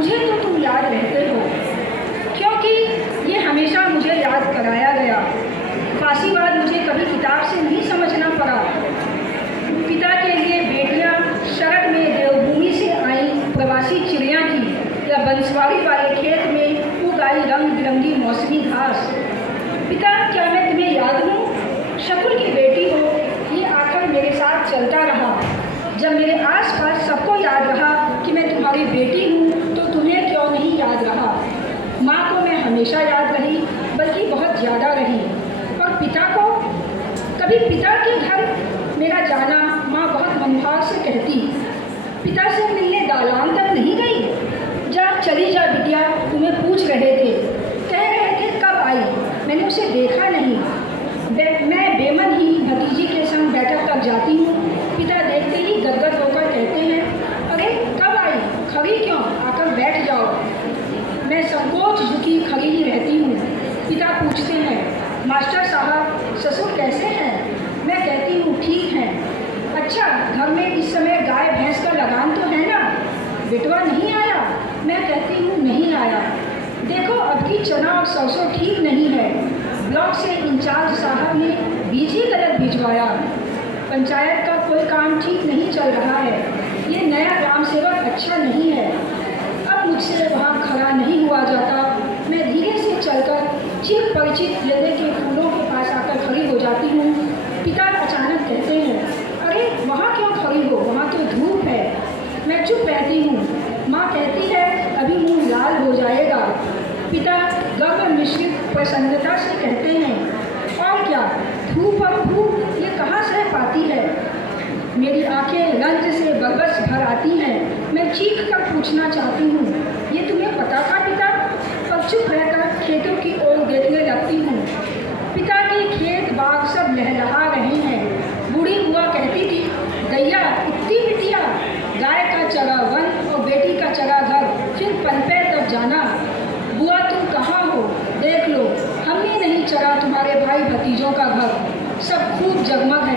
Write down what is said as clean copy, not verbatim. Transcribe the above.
मुझे तो तुम याद रहते हो, क्योंकि ये हमेशा मुझे याद कराया गया। फांसीवाद मुझे कभी किताब से नहीं समझना पड़ा। पिता के लिए बेटियां शरद में देवभूमि से आई प्रवासी चिड़ियाँ थी, या बंसवाड़ी वाले खेत में उगाई रंग बिरंगी मौसमी घास। पिता, क्या मैं तुम्हें याद हूँ? शकुल की बेटी हो, ये आखिर मेरे साथ चलता रहा। जब मेरे आसपास सबको याद रहा कि मैं तुम्हारी बेटी हूँ, तो तुम्हें क्यों नहीं याद रहा? माँ को मैं हमेशा याद रही, बल्कि बहुत ज़्यादा रही। और पिता को, कभी पिता के घर मेरा जाना माँ बहुत मनभाव से कहती। पिता से मिलने दालान तक नहीं गई? जा चली जा बिटिया, तुम्हें पूछ रहे थे, कह रहे थे कब आई। मैंने उसे देखा नहीं। मैं बेमन ही भतीजी के संग बैठक तक जाती हूँ। पिता देखते ही गदगद होकर कहते हैं, अरे कब आई, खड़ी क्यों, आकर बैठ जाओ। मैं संकोच झुकी खड़ी ही रहती हूँ। पिता पूछते हैं, मास्टर साहब ससुर कैसे हैं? मैं कहती हूँ ठीक हैं। अच्छा, घर में इस समय गाय भैंस का लगान तो है ना? बेटवा नहीं आया? मैं कहती हूँ नहीं आया। देखो अब की चना और सरसों ठीक नहीं है। ब्लॉक से इंचार्ज साहब ने बीज ही गलत भिजवाया। पंचायत का कोई काम ठीक नहीं चल रहा है। ये नया ग्राम सेवक अच्छा नहीं है। अब मुझसे वहाँ खड़ा नहीं हुआ जाता। मैं धीरे से चलकर चिर परिचित गेंदे के फूलों के पास आकर खड़ी हो जाती हूँ। पिता अचानक कहते हैं, अरे वहाँ क्यों खड़ी हो, वहाँ तो धूप है। मैं चुप रहती हूँ। माँ कहती है, अभी मुँह लाल हो जाएगा। पिता गर्व मिश्रित प्रसन्नता से कहते हैं, और क्या, धूप और भूख ये कहाँ सह पाती है? मेरी आंखें रंज से बरबस भर आती हैं। मैं चीख कर पूछना चाहती हूँ, ये तुम्हें पता था पिता? और चुप रहकर खेतों की ओर देखने लगती हूँ। पिता के खेत बाग सब लहलहा रहे हैं। बूढ़ी बुआ कहती थी, गैया इतनी बिटिया, गाय का चरा वन और बेटी का चरा घर, फिर पनपे तक जाना। बुआ तुम कहाँ हो, देख लो, हमने नहीं चरा तुम्हारे भाई भतीजों का घर, सब खूब जगमग